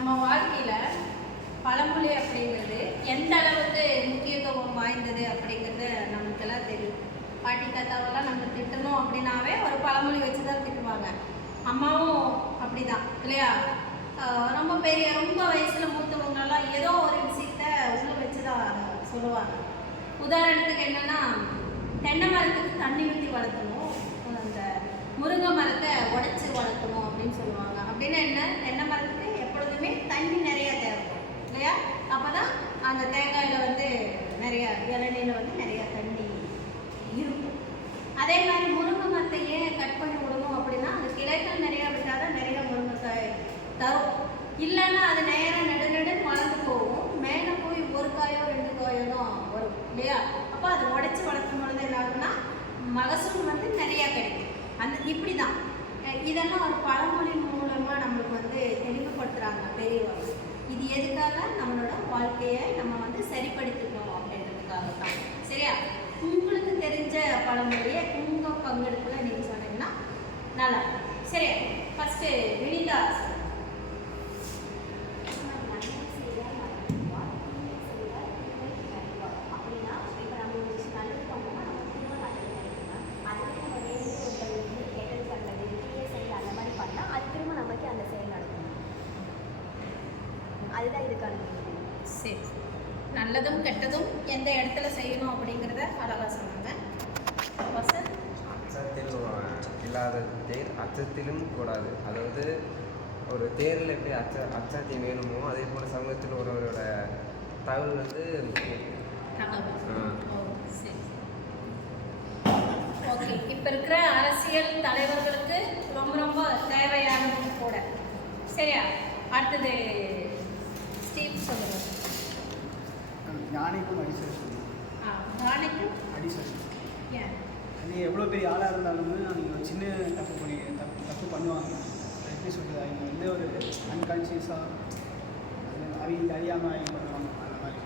நம்ம வாழ்க்கையில் பழமொழி அப்படிங்கிறது எந்த அளவுக்கு முக்கியத்துவம் வாய்ந்தது அப்படிங்கிறது நமக்கெல்லாம் தெரியும். பாட்டி தாத்தாவெல்லாம் நம்ம திட்டணும் அப்படின்னாவே ஒரு பழமொழி வச்சு தான் திட்டுவாங்க. அம்மாவும் அப்படி தான் இல்லையா? ரொம்ப ரொம்ப வயசில் மூத்தவங்கெல்லாம் ஏதோ ஒரு விஷயத்த உள்ள வச்சு தான் சொல்லுவாங்க. உதாரணத்துக்கு என்னென்னா, தென்னை மரத்துக்கு தண்ணி ஊற்றி வளர்த்தணும், அந்த முருங்கை மரத்தை உடைச்சி வளர்க்கணும் அப்படின்னு சொல்லுவாங்க. அப்படின்னா என்ன? தென்னை மரத்துக்கு எப்பொழுதுமே தண்ணி நிறையா தேவைப்படும் இல்லையா? அப்போ தான் அந்த தேங்காயில் வந்து நிறையா இளநீரில் வந்து நிறையா தண்ணி இருக்கும். அதே மாதிரி முருங்கை மரத்தை ஏன் கட் பண்ணி விடணும் அப்படின்னா, அந்த கிளைகள் நிறையா விட்டால் தான் நிறைய முருங்கைக்காய் தரும். இல்லைன்னா அது நேரம் நெடுன்னு வளர்ந்து போகும், மேலே போய் ஒரு காயோ 2 காயோ தான் வரும் இல்லையா? அப்போ அதை உடைச்சி வளர்க்கும் பொழுது என்ன ஆகுதுன்னா மகசூல் வந்து நிறையா கிடைக்கும். இப்படி தான் இதெல்லாம் ஒரு பழமொழி மூலமாக நம்மளுக்கு வந்து தெளிவுபடுத்துகிறாங்க பெரியவங்க. இது எதுக்காக? நம்மளோட வாழ்க்கையை நம்ம வந்து சரிப்படுத்திக்கணும் அப்படின்றதுக்காக தான். சரியா? உங்களுக்கு தெரிஞ்ச பழமொழியை உங்கள் பங்கெடுப்பில் நீங்கள் சொன்னீங்கன்னா நல்லா. சரியா? ஃபஸ்ட்டு வினிதா. அதுதான் இதுக்கான. சரி, நல்லதும் கெட்டதும் எந்த இடத்துல செய்யணும் அப்படிங்கிறத அழகாக சொன்னாங்க. அச்சத்தில் இல்லாத தேர் அச்சத்திலும் கூடாது. அதாவது ஒரு தேரில் எப்படி அச்சாத்தியம் வேணுமோ அதே போல் சமூகத்தில் ஒருவரோட தகவல் வந்து ஓகே. இப்போ இருக்கிற அரசியல் தலைவர்களுக்கு ரொம்ப தேவையானதும் கூட. சரியா? அடுத்தது ஸ்டீவ் சொல்லுங்கள். ஞானிக்கும் அடிசரி. ஞானிக்கும் அடிசரி. ஏன்? நீங்கள் எவ்வளோ பெரிய ஆளாக இருந்தாலுமே அவங்க ஒரு சின்ன தப்பு பண்ணுவாங்க. எப்படி சொல்கிறது, அவங்க வந்து ஒரு அன்கான்ஷியஸாக அவங்க அறியாமல் அவங்க பண்ணுவாங்க. அந்த மாதிரி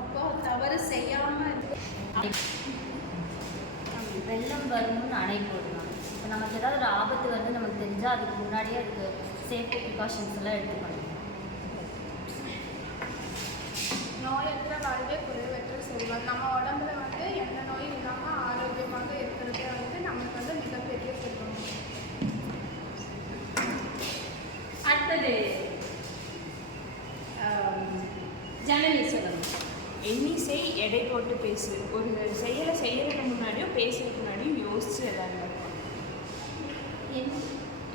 அப்போ தவறு செய்யாமல் வெள்ளம் வரும்னு அணை போடலாம். இப்போ நமக்கு ஏதாவது ஒரு ஆபத்து வந்து நமக்கு தெரிஞ்சால் அதுக்கு முன்னாடியே அதுக்கு சேஃப்டி ப்ரிகாஷன்ஸ் எல்லாம் எடுத்துக்கணும். நோயற்ற வாழ்வே குறைவற்ற செல்வம். நம்ம உடம்புல வந்து எந்த நோயும் இல்லாமல் ஆரோக்கியமாக இருக்கிறதே வந்து நமக்கு வந்து மிகப்பெரிய செல்வம். அடுத்தது ஜனனி சொல்லணும். எண்ணி செய், எடை போட்டு பேசு. ஒரு செயலை செய்யறதுக்கு முன்னாடியும் பேசுறதுக்கு முன்னாடியும் யோசிச்சு எதாவது நடக்கும்.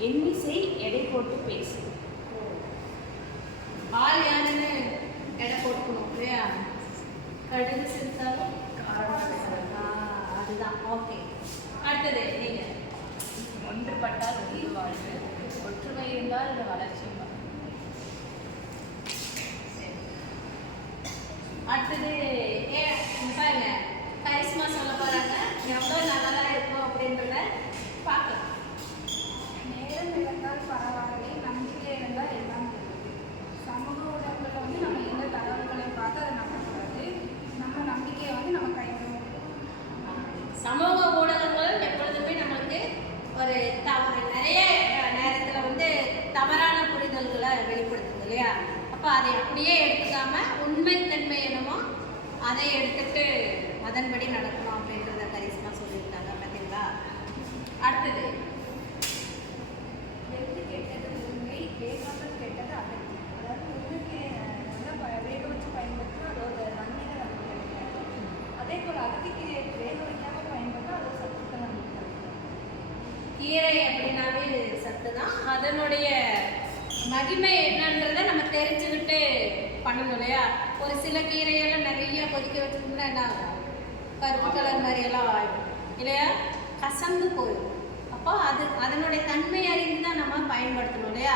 எண்ணி செய், எடை போட்டு பேசு. ஆள் யாருன்னு எடை போட்டுக்கணும் இல்லையா? கடுகு செலுத்தாலும் அதுதான். ஓகே. அடுத்தது நீங்கள். ஒன்றுபட்டால் உயிர் வாழ்வு, ஒற்றுமை இருந்தால் இந்த வளர்ச்சி. அடுத்தது பாருங்க, கரிஸ்மா சொல்ல போகிறாங்க. எவ்வளோ நல்லா இருக்கும் அப்படின்றத பார்க்கலாம். நேரம் இழந்தால் பரவாயில்லை, நம்பிக்கை இருந்தால் எல்லாம் தெரியுது. சமூக ஊடகங்களில் வந்து நம்ம எந்த தகவல்களையும் பார்த்து அதை நம்பக்கூடாது. நம்ம நம்பிக்கையை வந்து நம்ம கைவிடணும். சமூக ஊடகங்கள் எப்பொழுதுமே நம்மளுக்கு ஒரு நிறைய நேரத்தில் வந்து தவறான புரிதல்களை வெளிப்படுத்துது இல்லையா? அப்போ அதை அப்படியே எடுத்துக்காம உண்மைத்தன்மை என்னமோ அதை எடுத்துட்டு அதன்படி நடக்கணும் அப்படின்றத கரிஸ்மா சொல்லியிருக்காங்க. பார்த்தீங்களா? அடுத்தது எழுத்து கேட்டது உண்மை, வேகாமல் கேட்டது அகற்றி. அதாவது உண்மைக்கு நல்லா வேக வச்சு பயன்படுத்தினா அதோட நன்மையை நமக்கு கிடைக்காது. அதே போல் அகத்திக்கீரையை வேக வைக்காமல் பயன்படுத்தினா அதோட சத்துக்கள் நமக்கு கிடைக்கும். கீரை அப்படின்னாவே சத்து தான். அதனுடைய மகிமை என்னன்றதை நம்ம தெரிஞ்சுக்கிட்டு பண்ணணும் இல்லையா? ஒரு சில கீரையெல்லாம் நிறைய கொதிக்க வச்சுருந்தோம்னா என்ன ஆகும்? கருப்பு கலர் மாதிரியெல்லாம் ஆகிடும் இல்லையா? கசந்து போயிடும். அப்போ அதனுடைய தன்மை அறிந்து தான் நம்ம பயன்படுத்தணும் இல்லையா?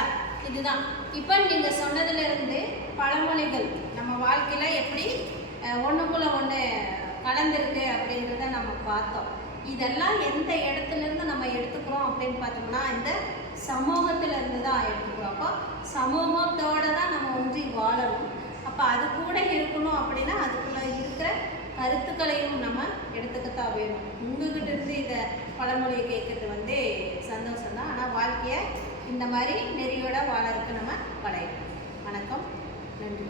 இதுதான் இப்போ நீங்கள் சொன்னதுலேருந்து பழமொழிகள் நம்ம வாழ்க்கையில் எப்படி ஒன்றுக்குள்ளே ஒன்று கலந்துருக்கு அப்படின்றத நம்ம பார்த்தோம். இதெல்லாம் எந்த இடத்துலேருந்து நம்ம எடுத்துக்கிறோம் அப்படின்னு பார்த்தோம்னா இந்த சமூகத்திலேருந்து தான் எடுத்துக்கிறோம். அப்போ சமூகத்தோடு தான் நம்ம ஒன்றி வாழணும். அப்போ அது கூட இருக்கணும் அப்படின்னா அதுக்குள்ளே இருக்கிற கருத்துக்களையும் நம்ம எடுத்துக்கத்தான் வேணும். உங்ககிட்ட இருந்து இதை பழமொழியை கேட்குறது வந்து சந்தோஷம் தான். ஆனால் வாழ்க்கையை இந்த மாதிரி நெறியோட வாழறதுக்கு நம்ம படையணும். வணக்கம், நன்றி.